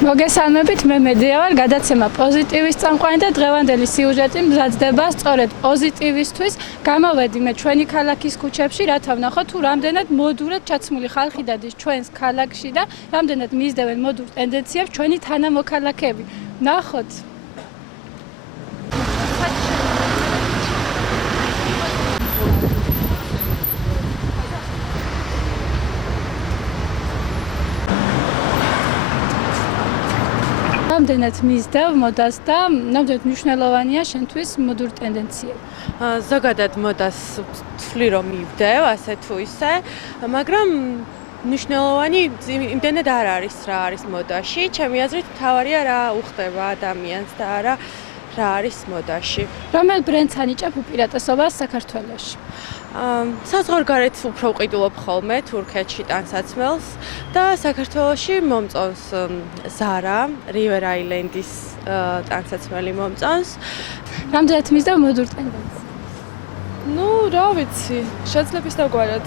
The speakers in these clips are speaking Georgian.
მოგესალმებით, მე მედია ვარ, გადაცემა პოზიტივის წამყვანი და დღევანდელი სიუჟეტი მზადდება სწორედ პოზიტივისთვის. გამოვედი მე ჩვენი ქალაქის ქუჩებში, რათა ვნახოთ თუ რამდენად მოდურად ჩაცმული ხალხი დადის ჩვენს ქალაქში და რამდენად მისდევენ მოდურ ტენდენციებს ჩვენი თანამოქალაქეები. ვნახოთ. რამდენად მისდევ მოდას და რამდენად მნიშვნელოვანია შენთვის მოდურ ტენდენციები? ზოგადად მოდას ვთვლი რომ მივდევ, ასე თუ ისე, მაგრამ მნიშვნელოვანი იმდენად არ არის რა არის მოდაში. ჩემი აზრით მთავარია რა უხდება ადამიანს და რა არის მოდაში. რომელ ბრენდს ანიჭებ უპირატესობას საქართველოში? საზღვარგარეთ უფრო ვყიდულობ ხოლმე თურქეთში ტანსაცმელს და საქართველოში მომწონს Zara, River Island-ის ტანსაცმელი მომწონს. რამდენად მისდევ მოდურ ტენდენციებს? რა ვიცი, შეძლებს დავგვარად.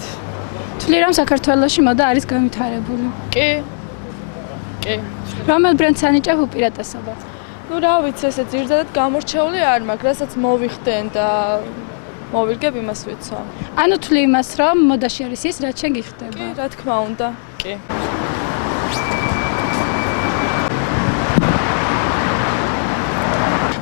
თვლი რომ საქართველოში მოდა არის განვითარებული? კი. რომელ ბრენდს ანიჭებ უპირატესობას? რა ვიცი, ესე ძირითადად გამორჩეული არ მაქვს, რასაც მოვიხდენ და მოვირგებ იმას ვიცავ. ანუ თვლი იმას რომ მოდაში არის ის, რაც შენ გიხდება? კი, რა თქმა უნდა. კი.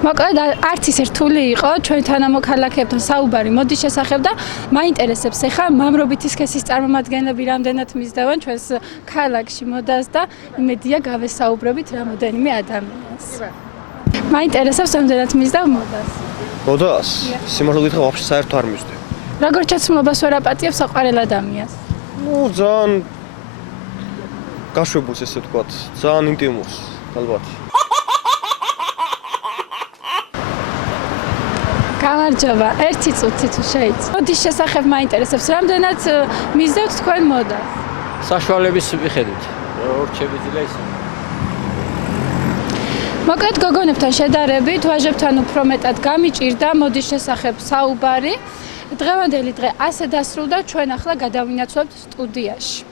მოკლედ არც ის რთული იყო ჩვენ თანამოქალაქეებთან საუბარი მოდის შესახებ და მაინტერესებს ახლა მამრობითი სქესის წარმომადგენლები რამდენად მისდევენ ჩვენს ქალაქში მოდას და იმედია გავესაუბრებით რამოდენიმე ადამიანს. მაინტერესებს რამდენად მისდევ მოდას? მოდას? სიმართლე გითხრა, ვაფშე საერთოდ არ მისდევ. როგორ ჩაცმულობას ვერ აპატიებ საყვარელ ადამიანს? ძალიან გაშვებულს ესე ვთქვათ, ძალიან ინტიმურს, ალბათ. გამარჯობა, ერთი წუთი თუ შეიძლება. მოდის შესახებ მაინტერესებს რამდენად მისდევთ თქვენ მოდას? საშუალების მიხედვით. როგორ შეიძლება ისე. მოკლედ გოგონებთან შედარებით ვაჟებთან უფრო მეტად გამიჭირდა მოდის შესახებ საუბარი. დღევანდელი დღე ასე დასრულდა, ჩვენ ახლა გადავინაცვლებთ სტუდიაში.